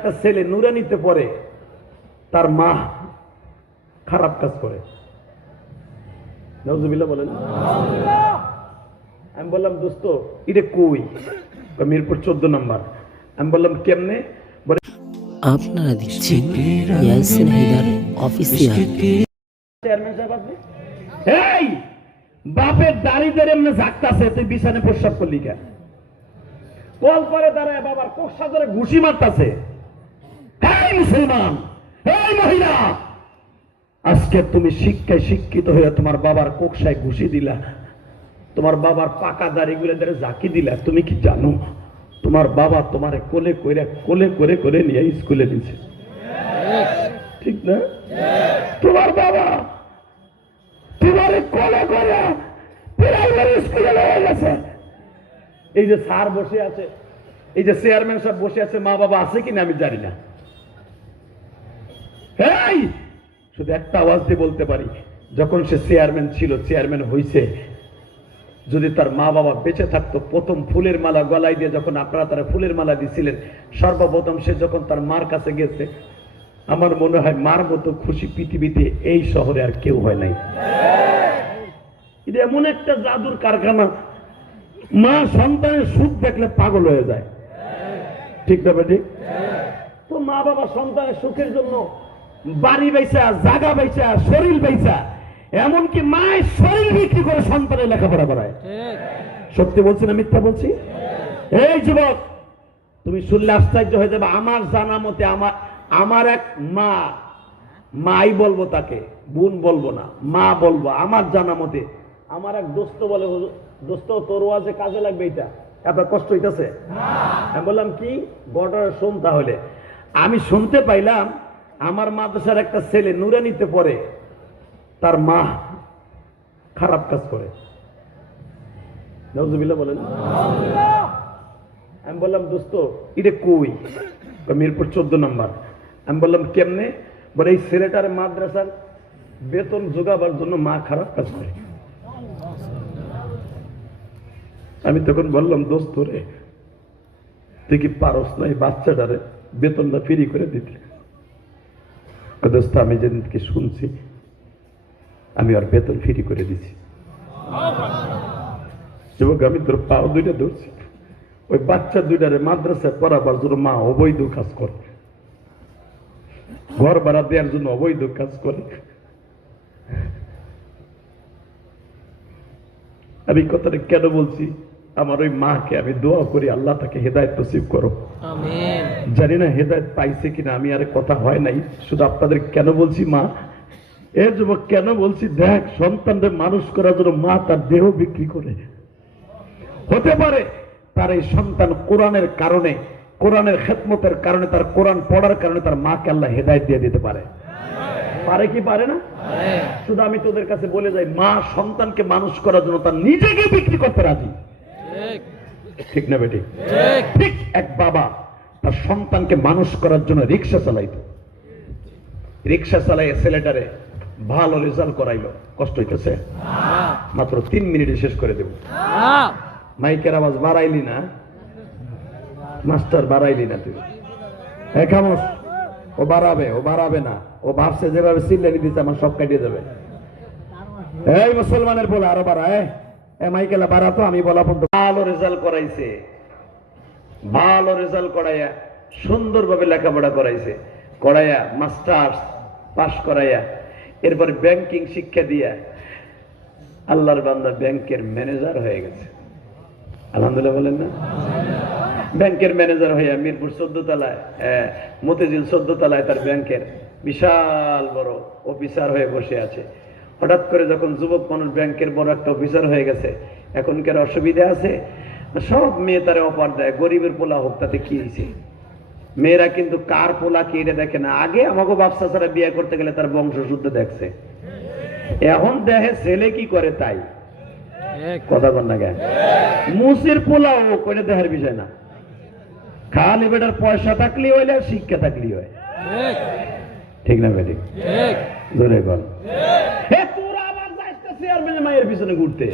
একটা ছেলে নুরানিতে পড়ে, তার মা খারাপ কাজ করে। নাউজুবিল্লাহ বলেন। আমি বললাম দোস্ত এটা কই? মিরপুর 14 নম্বর। আমি বললাম কেমনে? আপনারা দেখছেন ইয়াসিন হায়দার অফিসিয়াল। চেয়ারম্যান সাহেব আপনি এই বাপের দাড়ি ধরে এমনি ঝাকতাছে, তুই বিছানে প্রস্রাব করলি কেন? কল করে দাঁড়ায় বাবার কোষা ধরে ঘুষি মারতাছে। এই মুসলমান, এই মহিলা, আজকে তুমি শিক্ষায় শিক্ষিত হয়ে তোমার বাবার কোকসায় ঘুষি দিলা, তোমার বাবার পাকা দাড়িগুলো ধরে ঝাঁকি দিলা। তুমি কি জানো তোমার বাবা তোমারে কোলে করে করে নিয়ে স্কুলে দিছে? ঠিক না? তোমার বাবা তোমারে কোলে করে প্রাইমারি স্কুলে নিয়ে গেছে। এই যে স্যার বসে আছে, এই যে চেয়ারম্যান সাহেব বসে আছে, মা বাবা আছে কিনা আমি জানি না। এই শুধু একটা আওয়াজ দিয়ে বলতে পারি, যখন সে চেয়ারম্যান ছিল, চেয়ারম্যান হইছে, যদি তার মা বাবা বেঁচে থাকতো, প্রথম ফুলের মালা গলায় দিয়ে যখন আপনারা তারা ফুলের মালা দিছিলেন, সর্বপ্রথম সে যখন তার মার কাছে গেছে, আমার মনে হয় মার মতো খুশি পৃথিবীতে এই শহরে আর কেউ হয় নাই। এটা এমন একটা জাদুর কারখানা, মা সন্তানের সুখ দেখলে পাগল হয়ে যায়। ঠিক না বেটি? তো মা বাবা সন্তানের সুখের জন্য বাড়ি বেচা, জায়গা বেচা, শরীর বেচা, এমনকি মায়ের শরীর বিক্রি করে সন্তানের লেখাপড়া করায়। সত্যি বলছি না মিথ্যা বলছি? এই যুবক, তুমি শুনলে আশ্চর্য হয়ে যাবে। আমার জানা মতে আমার এক মাই বলবো, তাকে বোন বলবো না, মা বলবো। আমার জানা মতে আমার এক দোস্ত বলে, দোস্ত তোর ওয়াজে কাজে লাগবে, এটা আপনার কষ্ট হইতেছে? আমি বললাম কি ঘটনা শোন। তাহলে আমি শুনতে পাইলাম আমার মাদ্রাসার একটা ছেলে নুরানিতে পড়ে, তার মা খারাপ কাজ করে। নাউজুবিল্লাহ বলেন। আমি বললাম দোস্ত এটা কই? মিরপুর 14 নম্বর। আমি বললাম কেমনে? বলে এই ছেলেটার মাদ্রাসার বেতন জোগাবার জন্য মা খারাপ কাজ করে। আমি তখন বললাম দোস্ত রে, তুই কি পারস না এই বাচ্চাটারে বেতনটা ফ্রি করে দিতে? দোস্ত আমি যেদিনকে শুনছি আমি আর বেতন ফ্রি করে দিছি। যুবক আমি তোর পাও দুইটা ধরছি, ওই বাচ্চা দুইটারে মাদ্রাসায় পড়াবার জন্য মা অবৈধ কাজ করে, ঘর ভাড়া দেওয়ার জন্য অবৈধ কাজ করে। আমি কথাটা কেন বলছি? আমার ওই মাকে আমি দোয়া করি আল্লাহ তাকে হেদায়েত নসিব করো। আমিন। জানি না হেদায়েত পাইছে কিনা, আমি আর কথা হয় নাই। শুধু আপনাদের কেন বলছি মা, এ যুবক কেন বলছি, দেখ সন্তানদের মানুষ করার জন্য মা তার দেহ বিক্রি করে। হতে পারে তার এই সন্তান কোরআনের কারণে, কোরআনের খেদমতের কারণে, তার কোরআন পড়ার কারণে তার মাকে আল্লাহ হেদায়েত দিয়ে দিতে পারে। পারে কি পারে না? শুধু আমি তোদের কাছে বলে যাই, মা সন্তানকে মানুষ করার জন্য তার নিজেকে বিক্রি করতে রাজি। ঠিক না বেটি? ঠিক এক বাবা তার সন্তানকে মানুষ করার জন্য রিক্সা চালাইতো, রিক্সা চালাই ছেলেটারে ভালো রেজাল্ট করাইলো। কষ্ট হইতেছে? মাত্র 3 মিনিটে শেষ করে দেব। মাইকের আওয়াজ বাড়াইলি না মাস্টার, বাড়াইলি না তুই। খামোশ, ও বাড়াবে না। ও ভাবছে যেভাবে চিল্লানি দিচ্ছে আমার সব কাটিয়ে যাবে। এই মুসলমানের বলে আরো বাড়ায়, মাইকেলা বাড়াতো, আমি বলা পর্যন্ত ভালো রেজাল্ট করাইছে, ভালো রেজাল্ট করাইয়া সুন্দরভাবে লেখাপড়া করাইছে, করাইয়া মাস্টার্স পাস করাইয়া এরপরে ব্যাংকিং শিক্ষা দিয়া আল্লাহর বান্দা ব্যাংকের ম্যানেজার হয়ে গেছে। আলহামদুলিল্লাহ বলেন না? ব্যাংকের ম্যানেজার হইয়া মিরপুর 14 তলায়, মতিঝিল 14 তলায় তার ব্যাংকের বিশাল বড় অফিসার হয়ে বসে আছে। হঠাৎ করে যখন যুবক মানুষ ব্যাংকের বড় একটা অফিসার হয়ে গেছে, এখনকার অসুবিধা আছে, সব মেয়ে তারা অফার দেয়, গরিবের পোলা হোক, তাতে কি হয়েছে? মেয়েরা কিন্তু কার পোলা কি এটা দেখে না। আগে আমাকে বাপসা ছাড়া বিয়ে করতে গেলে তার বংশ শুদ্ধ দেখছে, এখন দেখে ছেলে কি করে তাই। কথা বল না কেন? মুসির পোলা হোক ওইটা দেখার বিষয় না, খালি বেটার পয়সা থাকলেই হইলে, শিক্ষা থাকলেই হয়। ঠিক না বেটি? জোরে বল। তোরা আবার যাইতেছিস চেয়ারম্যানের মায়ের পিছনে ঘুরতে।